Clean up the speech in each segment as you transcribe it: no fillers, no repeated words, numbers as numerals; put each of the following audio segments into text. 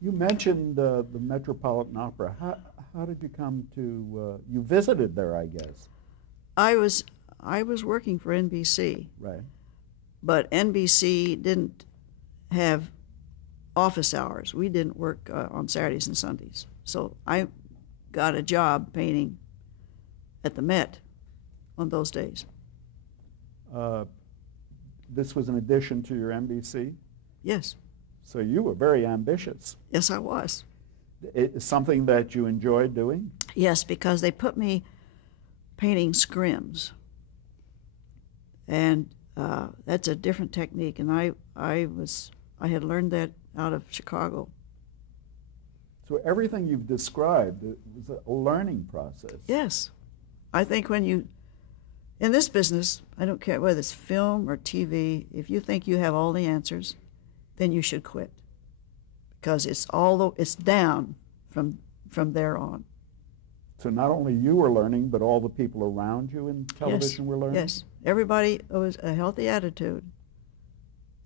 You mentioned the Metropolitan Opera. How did you come to, you visited there, I guess. I was working for NBC, Right. but NBC didn't have office hours. We didn't work on Saturdays and Sundays. So I got a job painting at the Met on those days. This was in addition to your NBC? Yes. So you were very ambitious. Yes, I was. It's something that you enjoyed doing? Yes, because they put me painting scrims. And that's a different technique, and I had learned that out of Chicago. So everything you've described was a learning process. Yes. I think when you, in this business, I don't care whether it's film or TV, if you think you have all the answers, then you should quit. Because it's down from there on. So not only you were learning, but all the people around you in television were learning? Yes. Everybody was a healthy attitude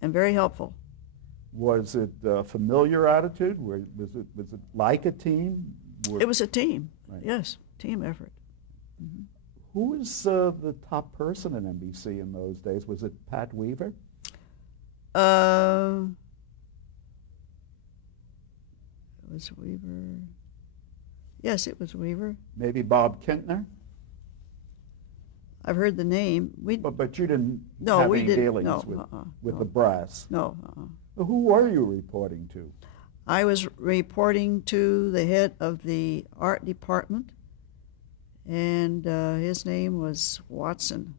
and very helpful. Was it a familiar attitude? Was it like a team? It was a team. Right. Yes, team effort. Mm-hmm. Who was the top person in NBC in those days? Was it Pat Weaver? It was Weaver. Yes, it was Weaver. Maybe Bob Kintner? I've heard the name. But you didn't have any dealings with the brass? No. Who were you reporting to? I was reporting to the head of the art department, and his name was Watson.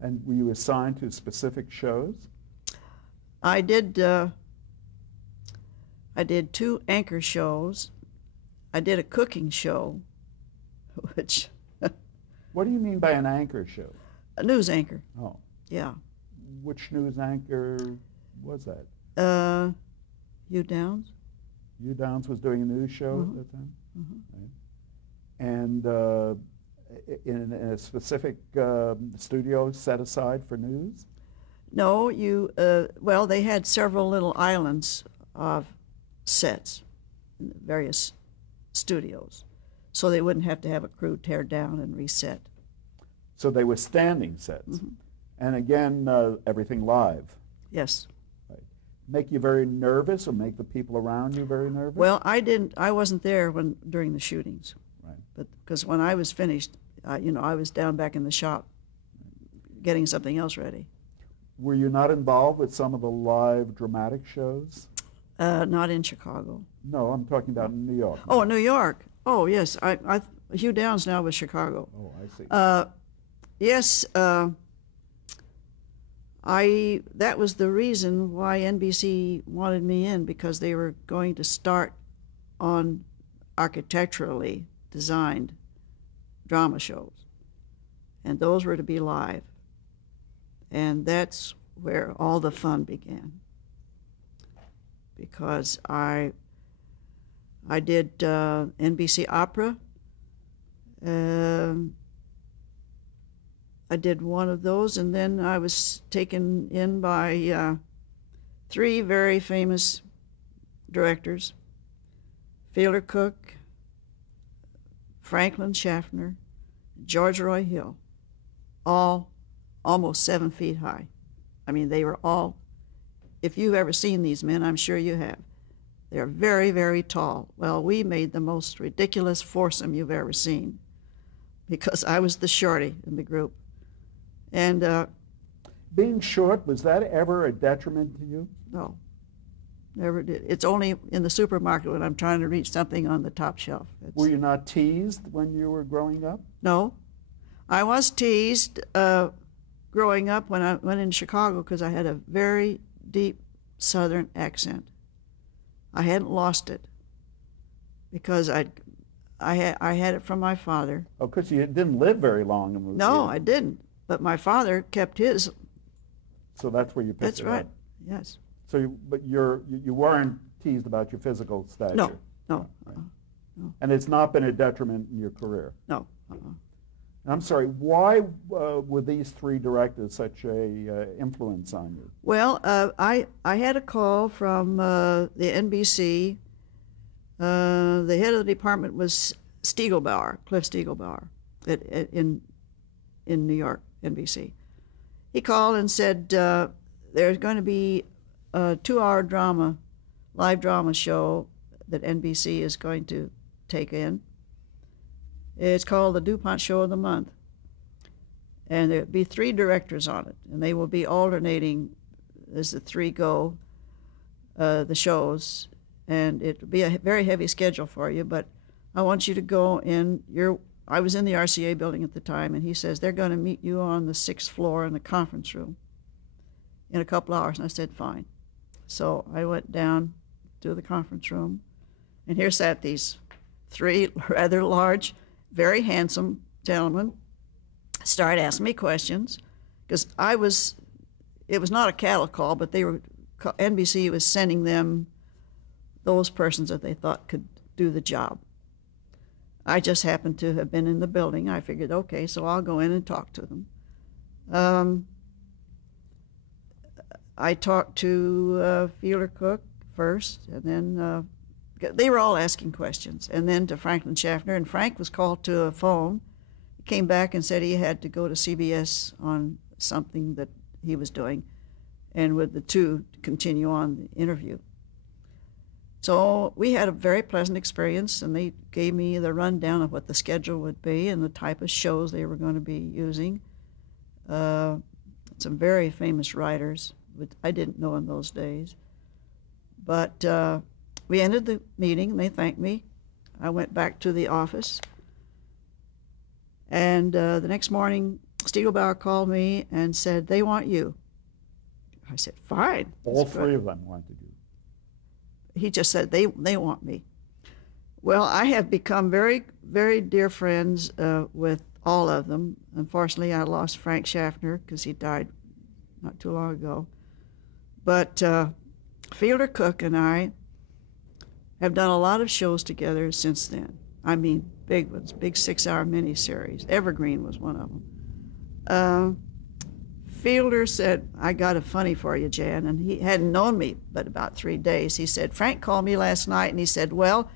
And were you assigned to specific shows? I did 2 anchor shows. I did a cooking show, which... What do you mean by an anchor show? A news anchor. Oh. Yeah. Which news anchor was that? Hugh Downs. Hugh Downs was doing a news show Mm-hmm. at that time? Mm-hmm. Right. And in a specific studio set aside for news? No, well, they had several little islands of sets in various studios, so they wouldn't have to have a crew tear down and reset. So they were standing sets. Mm-hmm. And again, everything live. Yes. Right. Make you very nervous, or make the people around you very nervous? Well, I wasn't there during the shootings. Right. But because when I was finished, I was down back in the shop getting something else ready. Were you not involved with some of the live dramatic shows? Not in Chicago. No, I'm talking about in New York. Oh, New York. Oh, yes. Hugh Downs now was Chicago. Oh, I see. Yes, that was the reason why NBC wanted me in, because they were going to start on architecturally designed drama shows, and those were to be live, and that's where all the fun began, because I did NBC Opera. I did one of those, and then I was taken in by 3 very famous directors: Fielder Cook, Franklin Schaffner, George Roy Hill, all almost 7 feet high. I mean, they were all, if you've ever seen these men, I'm sure you have, they're very, very tall. Well, we made the most ridiculous foursome you've ever seen, because I was the shorty in the group. And being short, was that ever a detriment to you? no, never did. It's only in the supermarket when I'm trying to reach something on the top shelf. Were you not teased when you were growing up? No. I was teased growing up when I went in Chicago, because I had a very deep Southern accent. I hadn't lost it, because I had it from my father. Oh, because you didn't live very long. No, I didn't. But my father kept his. So that's where you picked That's it right. up. Yes. So, but you weren't teased about your physical stature. No. No. Right. No. And it's not been a detriment in your career. No. I'm sorry, why were these three directors such a influence on you? Well, I had a call from the NBC. The head of the department was Stiegelbauer, Cliff Stiegelbauer, in New York, NBC. He called and said there's going to be a 2-hour drama, live drama show that NBC is going to take in. It's called the DuPont Show of the Month. And there'll be 3 directors on it, and they will be alternating as the 3 go, the shows. And it'll be a very heavy schedule for you, but I want you to go in I was in the RCA building at the time, and he says, they're going to meet you on the 6th floor in the conference room in a couple hours. And I said, fine. So I went down to the conference room, and here sat these 3 rather large, very handsome gentlemen, started asking me questions, because it was not a cattle call, but NBC was sending them those persons that they thought could do the job. I just happened to have been in the building. I figured, okay, so I'll go in and talk to them. I talked to Fielder Cook first, and then they were all asking questions, and then to Franklin Schaffner, and Frank was called to a phone. He came back and said he had to go to CBS on something that he was doing, and with the 2 continue on the interview. So we had a very pleasant experience, and they gave me the rundown of what the schedule would be and the type of shows they were going to be using. Some very famous writers, which I didn't know in those days. But we ended the meeting, and they thanked me. I went back to the office, and the next morning, Stiegelbauer called me and said, they want you. I said, fine. All 3 of them wanted you. He just said, they want me. Well, I have become very, very dear friends with all of them. Unfortunately, I lost Frank Schaffner because he died not too long ago. But Fielder Cook and I have done a lot of shows together since then. I mean, big ones, big 6-hour miniseries. Evergreen was one of them. Fielder said, I got a funny for you, Jan, and he hadn't known me but about 3 days. He said, Frank called me last night, and he said, well,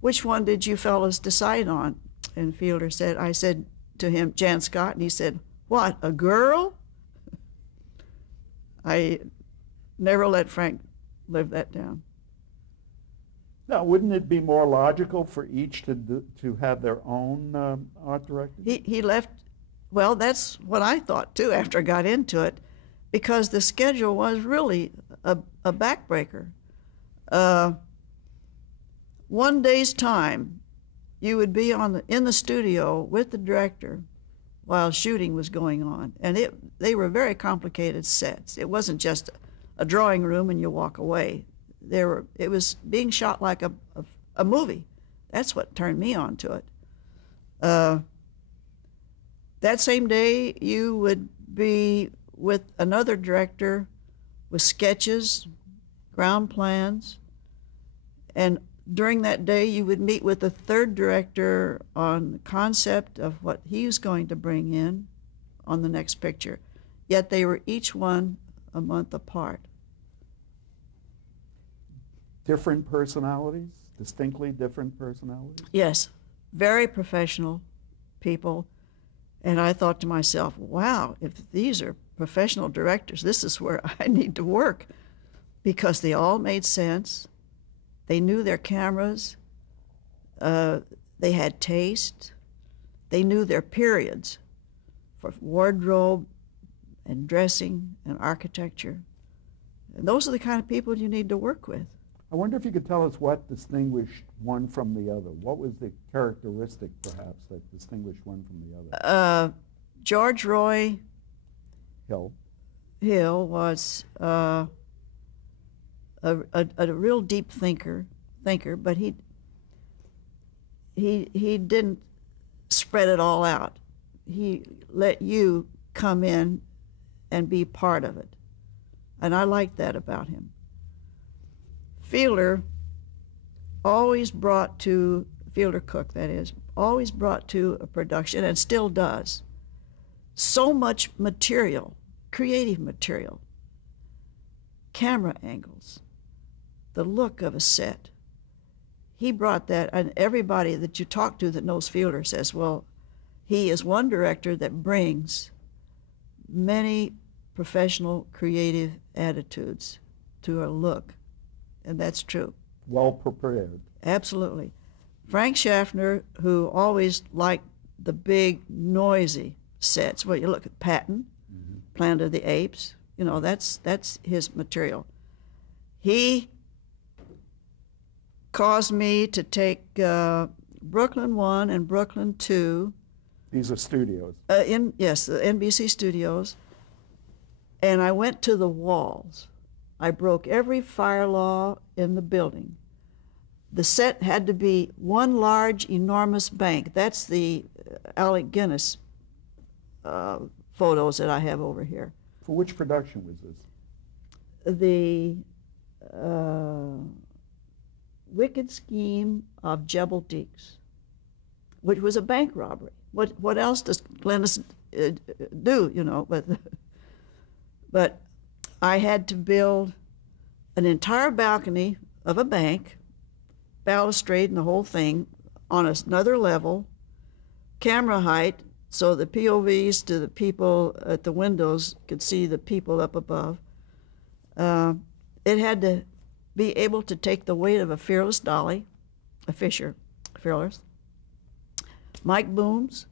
which one did you fellas decide on? And Fielder said, I said to him, Jan Scott, and he said, what, a girl? I never let Frank live that down. Now, wouldn't it be more logical for each to have their own art director? He left. Well, that's what I thought, too, after I got into it, because the schedule was really a backbreaker. 1 day's time, you would be in the studio with the director while shooting was going on, and they were very complicated sets. It wasn't just a drawing room and you walk away. It was being shot like a movie. That's what turned me on to it. That same day, you would be with another director with sketches, ground plans, and during that day, you would meet with a 3rd director on the concept of what he was going to bring in on the next picture. Yet they were each one a month apart. Different personalities? Distinctly different personalities? Yes, very professional people. And I thought to myself, wow, if these are professional directors, this is where I need to work, because they all made sense. They knew their cameras. They had taste. They knew their periods for wardrobe and dressing and architecture. And those are the kind of people you need to work with. I wonder if you could tell us what distinguished one from the other. What was the characteristic, perhaps, that distinguished one from the other? George Roy Hill was a real deep thinker, but he didn't spread it all out. He let you come in and be part of it, and I liked that about him. Fielder always brought to Fielder Cook, that is, always brought to a production, and still does, so much material, creative material, camera angles, the look of a set. He brought that, and everybody that you talk to that knows Fielder says, well, he is one director that brings many professional, creative attitudes to a look, and that's true. Well prepared. Absolutely. Frank Schaffner, who always liked the big, noisy sets. Well, you look at Patton, Planet of the Apes. You know, that's his material. He caused me to take Brooklyn 1 and Brooklyn 2. These are studios. Yes, the NBC studios. And I went to the walls. I broke every fire law in the building. The set had to be one large, enormous bank. That's the Alec Guinness photos that I have over here. For which production was this? The Wicked Scheme of Jebel Deeks, which was a bank robbery. What else does Glennis do, you know? But I had to build an entire balcony of a bank, balustrade and the whole thing, on another level, camera height, so the POVs to the people at the windows could see the people up above. It had to be able to take the weight of a Fearless dolly, a Fisher Fearless, Mike Booms,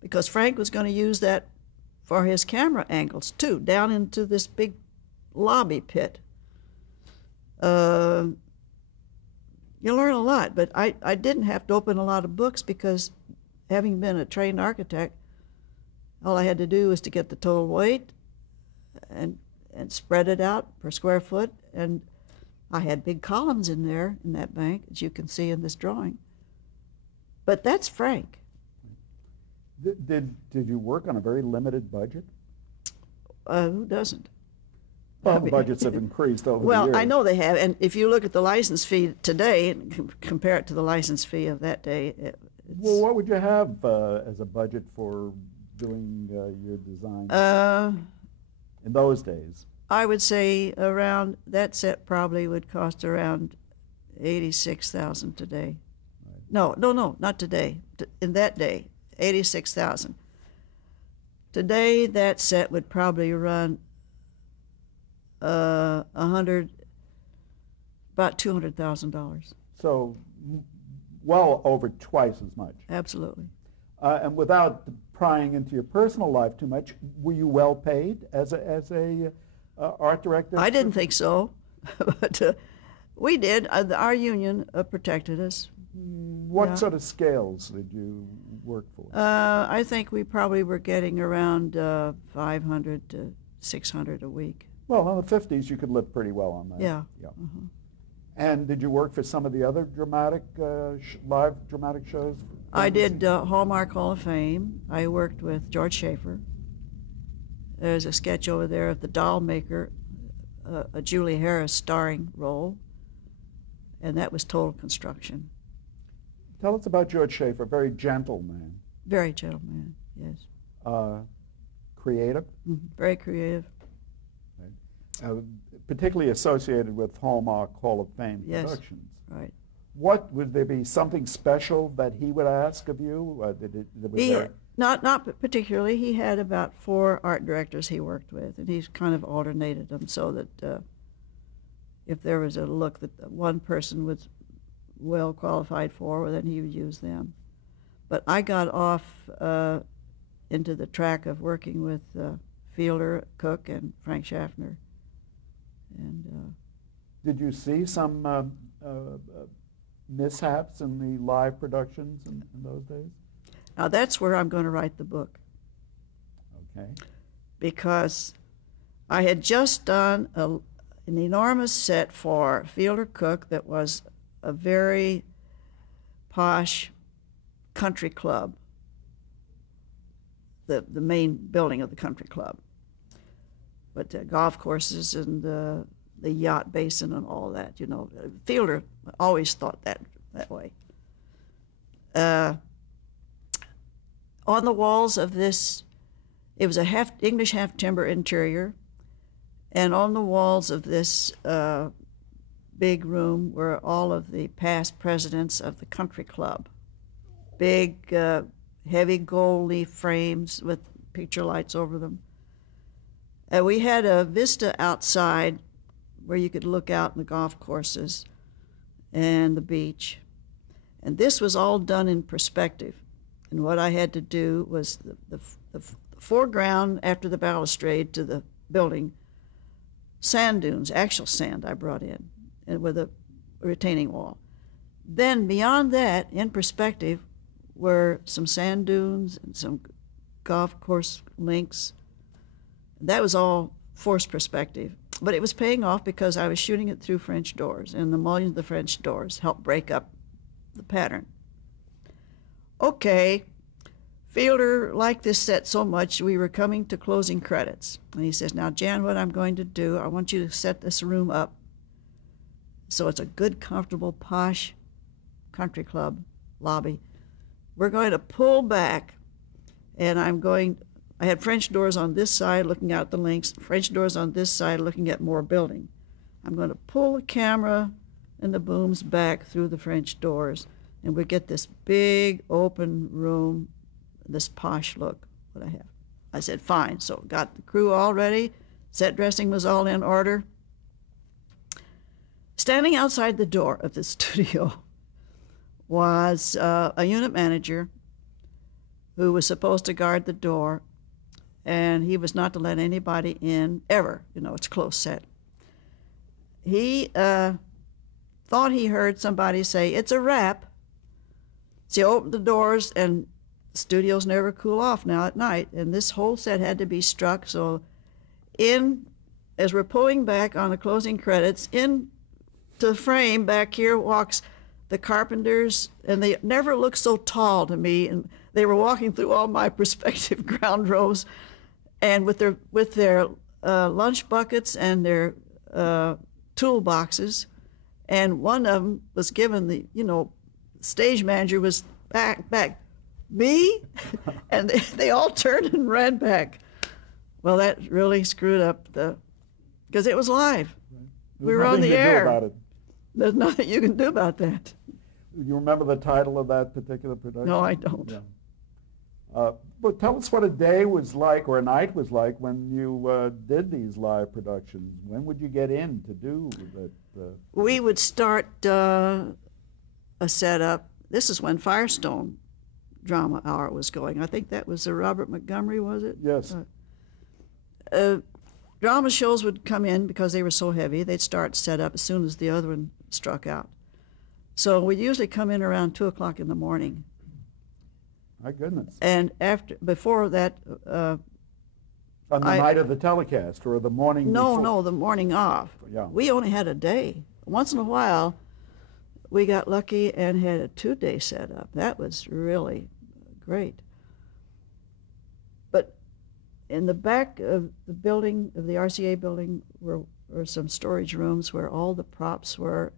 because Frank was going to use that for his camera angles too, down into this big lobby pit. You learn a lot, but I didn't have to open a lot of books because, having been a trained architect, all I had to do was to get the total weight and spread it out per square foot, and I had big columns in there in that bank, as you can see in this drawing. But that's Frank. Did you work on a very limited budget? Who doesn't? Well, budgets have increased over the years. Well, I know they have, and if you look at the license fee today and compare it to the license fee of that day, well, what would you have as a budget for doing your design in those days? I would say around, that set probably would cost around $86,000 today. Right. No, not today. In that day, $86,000. Today, that set would probably run about $200,000. So, well over twice as much. Absolutely. And without prying into your personal life too much, were you well paid as a art director? I didn't think so, but we did. Our union protected us. What sort of scales did you work for? I think we probably were getting around 500 to 600 a week. Well, in the 50s, you could live pretty well on that. Yeah. Mm-hmm. And did you work for some of the other dramatic, live dramatic shows? I did Hallmark Hall of Fame. I worked with George Schaefer. There's a sketch over there of the doll maker, a Julie Harris starring role, and that was total construction. Tell us about George Schaefer, very gentle man. Very gentle man, yes. Creative? Mm-hmm. Very creative. Particularly associated with Hallmark Hall of Fame productions. Right. What would there be something special that he would ask of you? Not particularly. He had about 4 art directors he worked with, and he's kind of alternated them so that if there was a look that one person was well qualified for, well, then he would use them. But I got off into the track of working with Fielder, Cook, and Frank Schaffner. And did you see some mishaps in the live productions in those days? Now that's where I'm going to write the book. Okay. Because I had just done an enormous set for Fielder Cook that was a very posh country club, the main building of the country club. But golf courses and the yacht basin and all that, you know. Fielder always thought that way. on the walls of this, it was a English half timber interior, and on the walls of this big room were all of the past presidents of the country club. Big, heavy gold leaf frames with picture lights over them. And we had a vista outside where you could look out in the golf courses and the beach. And this was all done in perspective. And what I had to do was the foreground after the balustrade to the building, sand dunes, actual sand I brought in, and with a retaining wall. Then beyond that, in perspective, were some sand dunes and some golf course links. That was all forced perspective. But it was paying off because I was shooting it through French doors, and the mullions of the French doors helped break up the pattern. Okay, Fielder liked this set so much, we were coming to closing credits. And he says, now, Jan, what I'm going to do, I want you to set this room up so it's a good, comfortable, posh country club lobby. We're going to pull back, and I had French doors on this side looking out the links, French doors on this side looking at more building. I'm going to pull the camera and the booms back through the French doors, and we get this big open room, this posh look that I have. I said, fine. So got the crew all ready. Set dressing was all in order. Standing outside the door of the studio was a unit manager who was supposed to guard the door, and he was not to let anybody in ever. You know, it's a closed set. He thought he heard somebody say, it's a wrap. So he opened the doors, and the studios never cool off now at night, and this whole set had to be struck. So as we're pulling back on the closing credits, in to the frame back here walks the carpenters, and they never looked so tall to me, and they were walking through all my perspective ground rows, and with their lunch buckets and their toolboxes, and one of them was given the, stage manager was back, me? And they all turned and ran back. Well, that really screwed up because it was live. We were on the air. About it. There's nothing you can do about that. You remember the title of that particular production? No, I don't. Yeah. But tell us what a day was like or a night was like when you did these live productions. When would you get in to do that? We would start a setup. This is when Firestone Drama Hour was going. I think that was Robert Montgomery, was it? Yes. Drama shows would come in because they were so heavy. They'd start set up as soon as the other one struck out. So we'd usually come in around 2 o'clock in the morning. My goodness. And before that... on the night of the telecast or the morning before? No, the morning off. Yeah. We only had a day. Once in a while, we got lucky and had a 2-day setup. That was really great. But in the back of the building, of the RCA building, were some storage rooms where all the props were.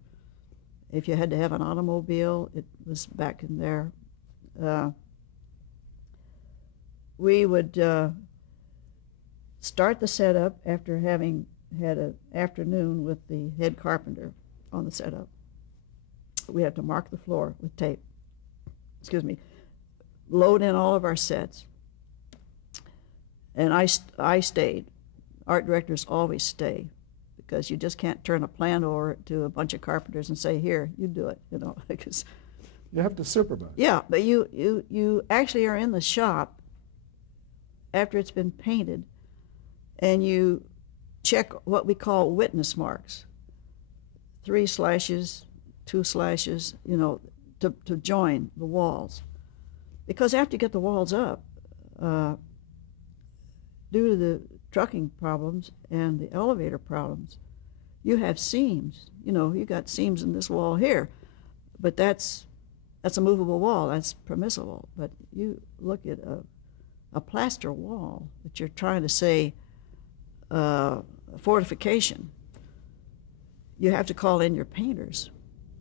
If you had to have an automobile, it was back in there. We would start the setup after having had an afternoon with the head carpenter on the setup. We had to mark the floor with tape. Load in all of our sets. And I stayed. Art directors always stay because you just can't turn a plan over to a bunch of carpenters and say, here, you do it, because you have to supervise. Yeah, but you actually are in the shop after it's been painted, and you check what we call witness marks. 3 slashes, 2 slashes, to join the walls. Because after you get the walls up, due to the trucking problems and the elevator problems, you have seams. You got seams in this wall here, but that's a movable wall. That's permissible. But you look at a plaster wall that you're trying to say fortification. You have to call in your painters.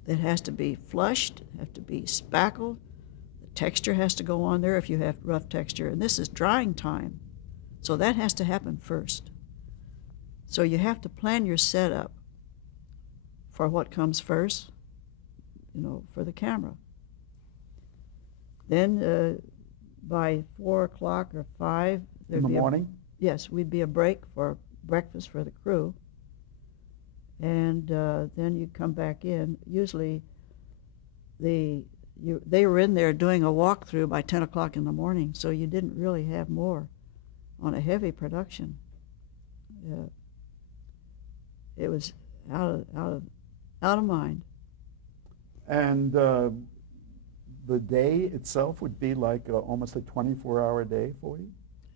It has to be flushed, have to be spackled. The texture has to go on there if you have rough texture, and this is drying time. So that has to happen first. So you have to plan your setup for what comes first, for the camera. Then by 4 o'clock or 5, In the morning? Yes, we'd be a break for breakfast for the crew. And then you come back in. Usually they were in there doing a walkthrough by 10 o'clock in the morning, so you didn't really have more on a heavy production. It was out of mind. And the day itself would be like almost a 24-hour day for you?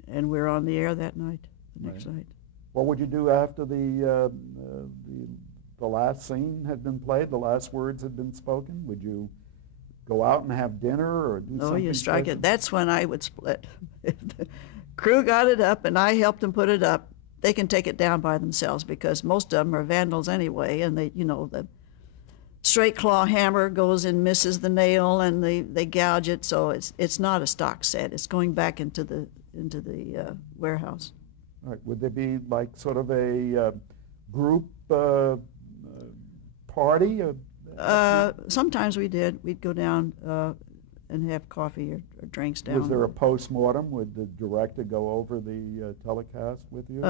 And we're on the air that night, the next night. What would you do after the last scene had been played, the last words had been spoken? Would you go out and have dinner or do something? No, you strike special? it. That's when I would split. If the crew got it up and I helped them put it up, they can take it down by themselves because most of them are vandals anyway, and they, the straight claw hammer goes and misses the nail, and they gouge it. So it's not a stock set. It's going back into the warehouse. All right. Would there be like sort of a group party? Sometimes we did. We'd go down and have coffee or drinks down. Was there a post-mortem? Would the director go over the telecast with you?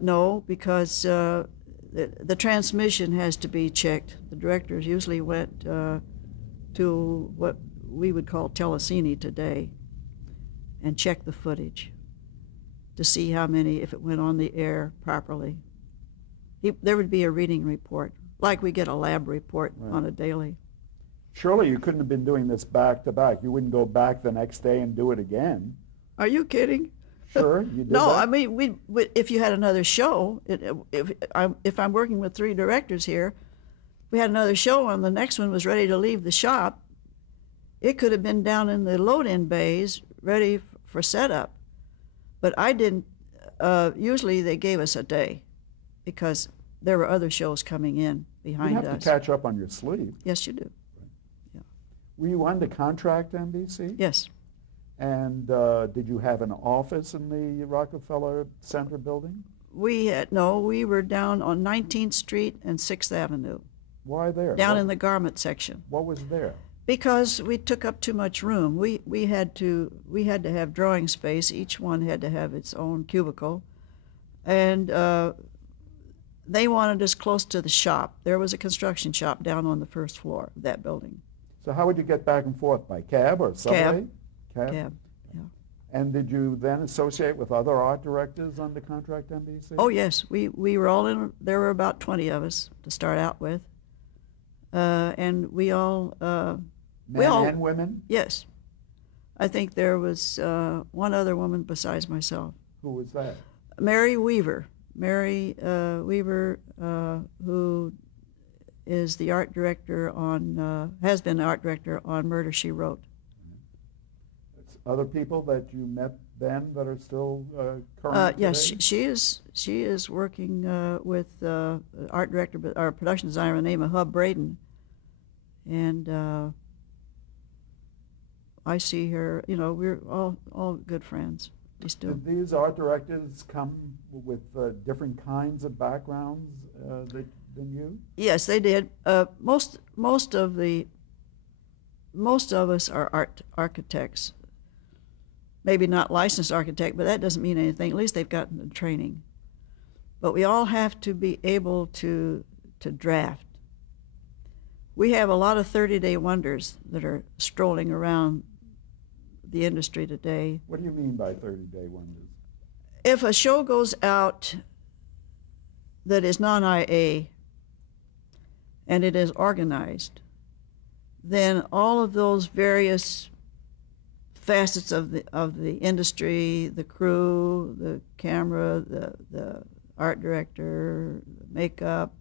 No, because the transmission has to be checked. The directors usually went to what we would call telecine today and checked the footage to see how many, if it went on the air properly. There would be a reading report, like we get a lab report on a daily. Surely you couldn't have been doing this back to back. You wouldn't go back the next day and do it again. Are you kidding? Sure, you did No, that? I mean, we if you had another show, if I'm working with 3 directors here, we had another show and the next one was ready to leave the shop, it could have been down in the load-in bays ready for setup. But I didn't, usually they gave us a day because there were other shows coming in behind us. You have to catch up on your sleep. Yes, you do. Were you under contract to NBC? Yes. And did you have an office in the Rockefeller Center building? We were down on 19th Street and 6th Avenue. Why there? Down in the garment section. What was there? Because we took up too much room. We had to have drawing space. Each one had to have its own cubicle, and they wanted us close to the shop. There was a construction shop down on the first floor of that building. So how would you get back and forth? By cab or subway? Cab, yeah. And did you then associate with other art directors under contract NBC? Oh yes, we were all in. There were about 20 of us to start out with, and we all. Men and women? Yes. I think there was one other woman besides myself. Who was that? Mary Weaver. Mary Weaver, who is the art director has been the art director on Murder, She Wrote. Other people that you met then that are still current yes, today? she is working with art director, or production designer by the name of Hub Braden. And I see her, we're all good friends. We still. Did these art directors come with different kinds of backgrounds than you? Yes, they did. Most of us are architects. Maybe not licensed architect, but that doesn't mean anything. At least they've gotten the training. But we all have to be able to draft. We have a lot of 30-day wonders that are strolling around the industry today. What do you mean by 30-day wonders? If a show goes out that is non-IA and it is organized, then all of those various facets of the industry, the crew, the camera, the art director, makeup,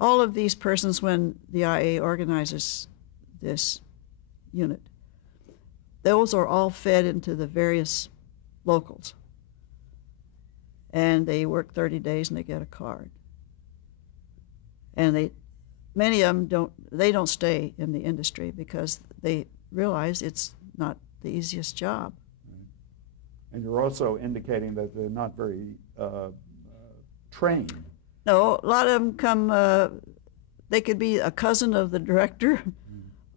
all of these persons, when the IA organizes this unit, those are all fed into the various locals. And they work 30 days and they get a card. And many of them don't stay in the industry because they realize it's not the easiest job. And you're also indicating that they're not very trained. No, a lot of them come, they could be a cousin of the director,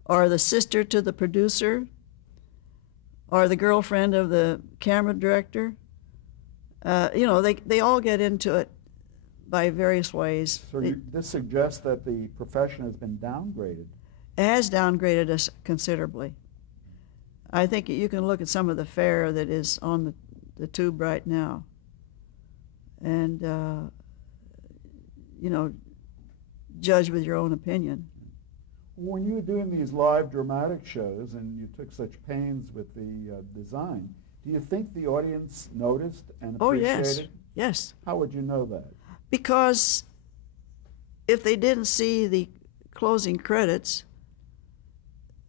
or the sister to the producer, or the girlfriend of the camera director. You know, they all get into it by various ways. So this suggests that the profession has been downgraded. It has downgraded us considerably. I think you can look at some of the fare that is on the tube right now, and you know, judge with your own opinion. When you were doing these live dramatic shows and you took such pains with the design, do you think the audience noticed and appreciated? Oh, yes. Yes. How would you know that? Because if they didn't see the closing credits,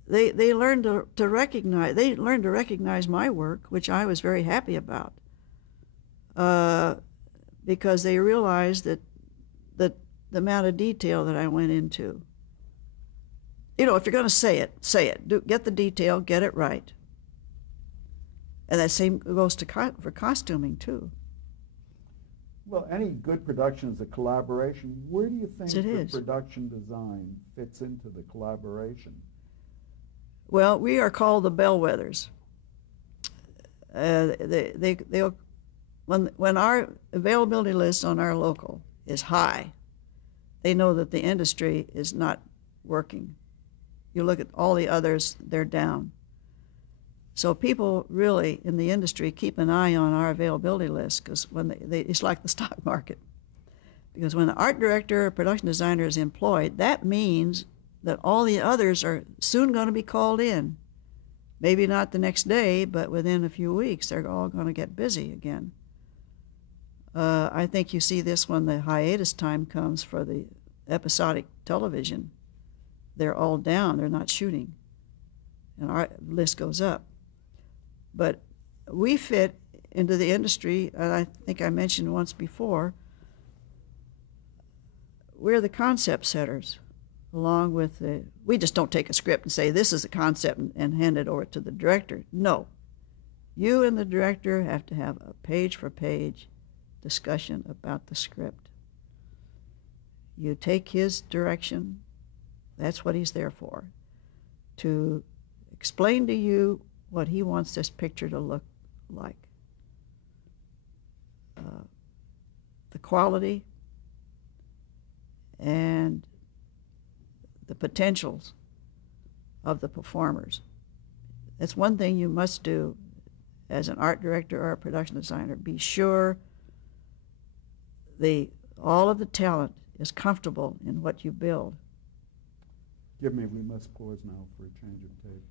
they learned to recognize my work, which I was very happy about, because they realized that the amount of detail that I went into. You know, if you're going to say it, say it. Get the detail, get it right. And that same goes for costuming too. Well, any good production is a collaboration. Where do you think the production design fits into the collaboration? Well, we are called the bellwethers. When our availability list on our local is high, they know that the industry is not working. You look at all the others, they're down. So people really in the industry keep an eye on our availability list, because when it's like the stock market. Because when an art director or production designer is employed, that means that all the others are soon going to be called in. Maybe not the next day, but within a few weeks, they're all going to get busy again. I think you see this when the hiatus time comes for the episodic television. They're all down, they're not shooting, and our list goes up. But we fit into the industry, and I think I mentioned once before, we're the concept setters, along with we just don't take a script and say, this is a concept, and hand it over to the director. No. You and the director have to have a page-for-page discussion about the script. You take his direction. That's what he's there for, to explain to you what he wants this picture to look like. The quality and the potentials of the performers. That's one thing you must do as an art director or a production designer. Be sure all of the talent is comfortable in what you build. Give me, we must pause now for a change of tape.